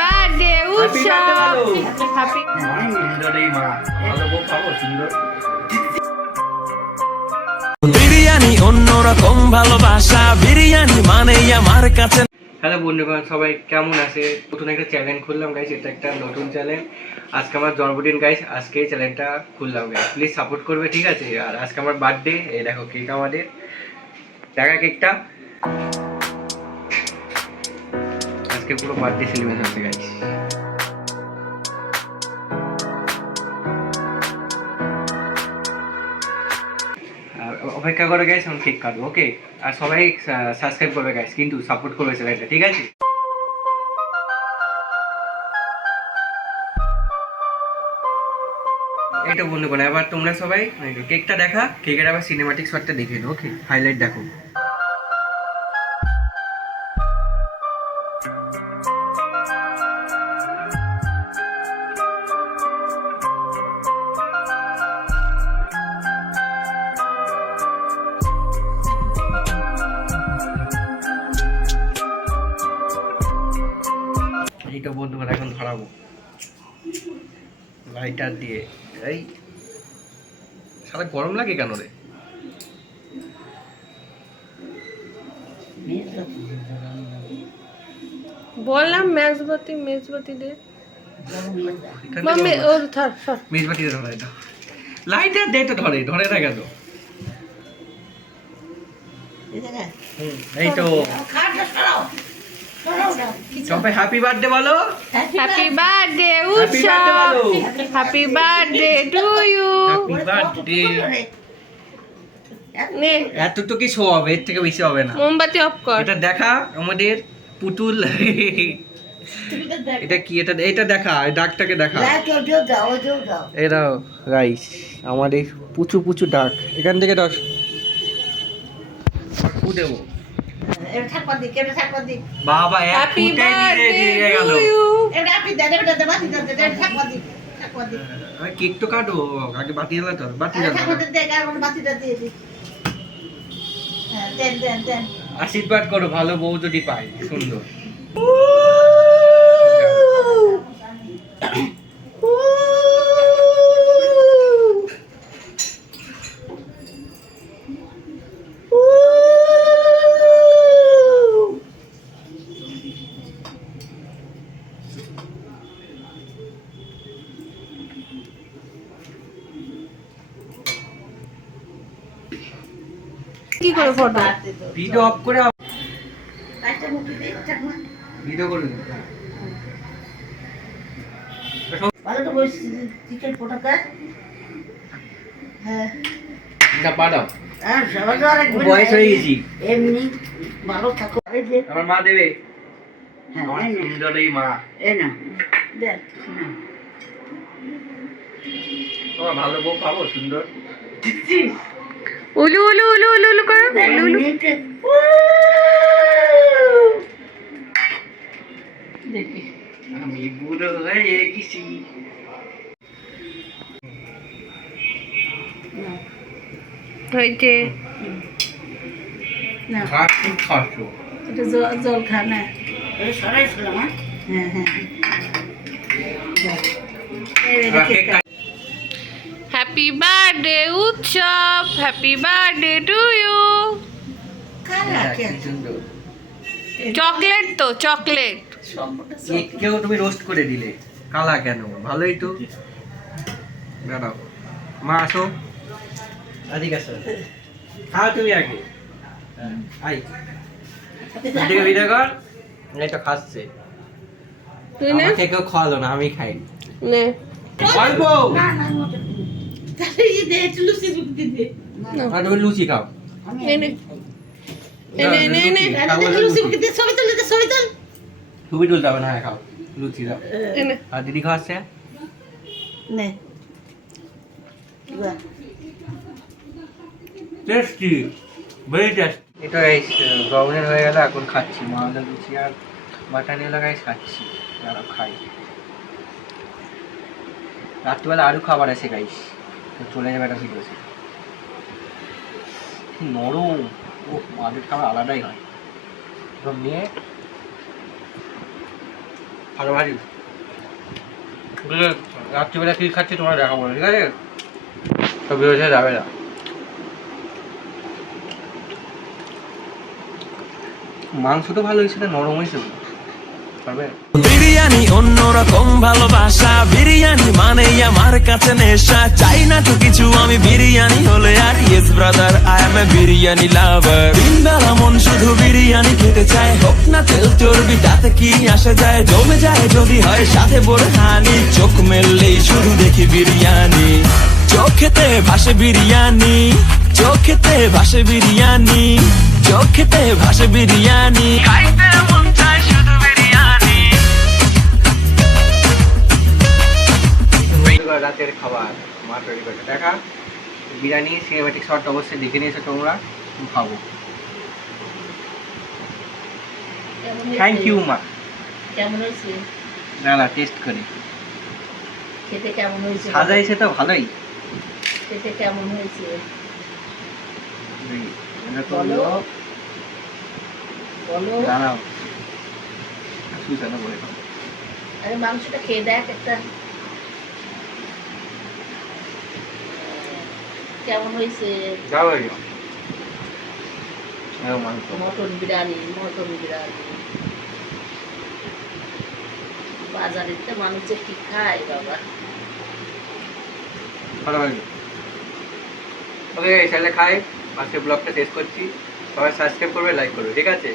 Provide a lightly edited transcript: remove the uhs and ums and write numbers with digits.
Birthday Utsav happy সুন্দরই মা ভালো বউ পাবো সুন্দর বিরিয়ানি অন্যরকম ভালোবাসা বিরিয়ানি মানে আমার কাছে। হ্যালো বন্ধুগণ, সবাই কেমন আছে? নতুন একটা চ্যানেল খুললাম গাইস, এটা একটা নতুন চ্যানেল। আজকে আমার জন্মদিন গাইস, আজকে এই চ্যানেলটা খুললাম গাইস, প্লিজ সাপোর্ট করবে, ঠিক আছে? আর আজকে আমার বার্থডে, এই দেখো কেক আমাদের, দেখা কেকটা। আজকে পুরো বার্থডে সেলিব্রেশন হচ্ছে গাইস। অপেক্ষা করে গাইস, আমি কেক কাটবো, ওকে? আর সবাই সাবস্ক্রাইব করবে গাইস, কিন্তু সাপোর্ট করবে চ্যানেলটা, ঠিক আছে? এইটা বন্ধুগণ, এবার তোমরা সবাই কেকটা দেখা, কেকের আবার সিনেমাটিক শটটা দেখে নাও, ওকে? হাইলাইট দেখো। এইটা বন্ধুগণ এখন ধরাবো লাইটার দিয়ে। এই সারা গরম লাগে কেন রে? বললাম মেজবাতি দে মাম্মি ও ধর মেজবাতি ধরে এটা, লাইটার দে তো, ধরে না কেন? এই তো সবাই হ্যাপি বার্থডে বলো, happy birthday Utsav happy birthday to you. Happy birthday. নে এত তো কিছু হবে, এর থেকে বেশি হবে না। মোমবাতি অফ কর। এটা দেখা আমাদের পুতুল। এটা কি? এটা দেখা, ডাকটাকে দেখা। এটা রাইস আমাদের পুচু পুচু ডাক, এখান থেকে দশ ফু দেবো। বাবা এক হ্যাপি ফুটাই বার্থডে দিয়ে গেল। To you. কেক তো কাটো, আগে বাতি জ্বালা তো, বাতি জ্বালা। আশীর্বাদ করো, ভালো বউ যদি পাই, সুন্দর। কি করে ফটো? ভিডিও অফ করে ভিডিও করে দিন। না পাঠাও, বয়স হয়ে গেছি। এমনি ভালো থাকো। আমার মা দেবে, আমার সুন্দর এই মা। তোমার ভালো বউ পাবো, সুন্দর। উলু উলু উলু উলু উলু করো, উলু উলু। আমি বুড়ো হয়ে গেছি। হয়েছে খাচ্ছো জল খা না, সরাইছিলাম। হ্যাঁ হ্যাঁ happy birthday Utsav happy birthday to you. Chocolate তো চকলেট। কেউ তুমি রোস্ট করে দিলে, কালা কেন? ভালোই তো। দাঁড়াও, মা আসো, আদিকে আসো, খাও তুমি আগে। আই এদিকে ভিডিও কর। এই তো খাচ্ছে, তুই নে আমাকে কেউ খাওয়ালো না, আমি খাই। নে অল্প। আর তুমি লুচি খাও। নে নে নে নে নে ছবি তুলতে হবে না, খাও লুচি দাও। নে আর দিদি খাওয়াচ্ছে টেস্টি, ভেরি টেস্টি। এটা গভর্নের হয়ে গেল, এখন খাচ্ছি মালদা লুচি আর মাটন এলাকায় খাচ্ছি। আর খাই রাত্রিবেলা আরও খাবার আছে গাইস, চলে যাবে এটা ঠিক আছে। নরম, ও মাদের খাবার আলাদাই হয়। নিয়ে ভালো ভারী রাত্রিবেলা কি খাচ্ছি তোমরা দেখাবো না, ঠিক আছে? তো বেরোতে যাবে না। মাংস তো ভালো হয়েছে না, নরম হয়েছে পারবে? বিরিয়ানি অন্যরকম ভালোবাসা, বিরিয়ানি মানেই আমার কাছে নেশা, চাই না তো কিছু আমি বিরিয়ানি হলে আর, yes brother I M A biryani লাভার। দিনবেলা মন শুধু বিরিয়ানি খেতে চায়, হোক না তেল চর্বি তাতে কি আসে যায়, জমে যায় যদি হয় সাথে বড় হানি, চোখ মেললেই শুধু দেখি বিরিয়ানি, চোখেতে ভাসে বিরিয়ানি, চোখেতে ভাসে বিরিয়ানি, চোখেতে ভাসে বিরিয়ানি, খাইতে মন চায় শুধু বিরিয়ানি। রাতের খাবার মা তৈরি করে দেখা, বিরিয়ানি সিনেমেটিক শট অবশ্যই দেখে নিয়েছো তোমরা, খাবো। থ্যাংক ইউ মা। কেমন হয়েছে? না না, টেস্ট করি। খেতে কেমন হয়েছে? সাজাইছে তো ভালোই। খেতে কেমন হয়েছে? এটা তো বলো বলো। দাঁড়াও, সুজানা বলে দাও। আরে মাংসটা খেয়ে দেখ একটা, কেমন হয়েছে? যাও মাংস মটন বিরিয়ানি, মটন বিরিয়ানি। বাজারের তো মানুষ যে কি খায় বাবা। ভালো লাগে। ওকে, তাহলে খাই, আজকে ব্লগটা শেষ করছি। সবাই সাবস্ক্রাইব করবে, লাইক করবে, ঠিক আছে?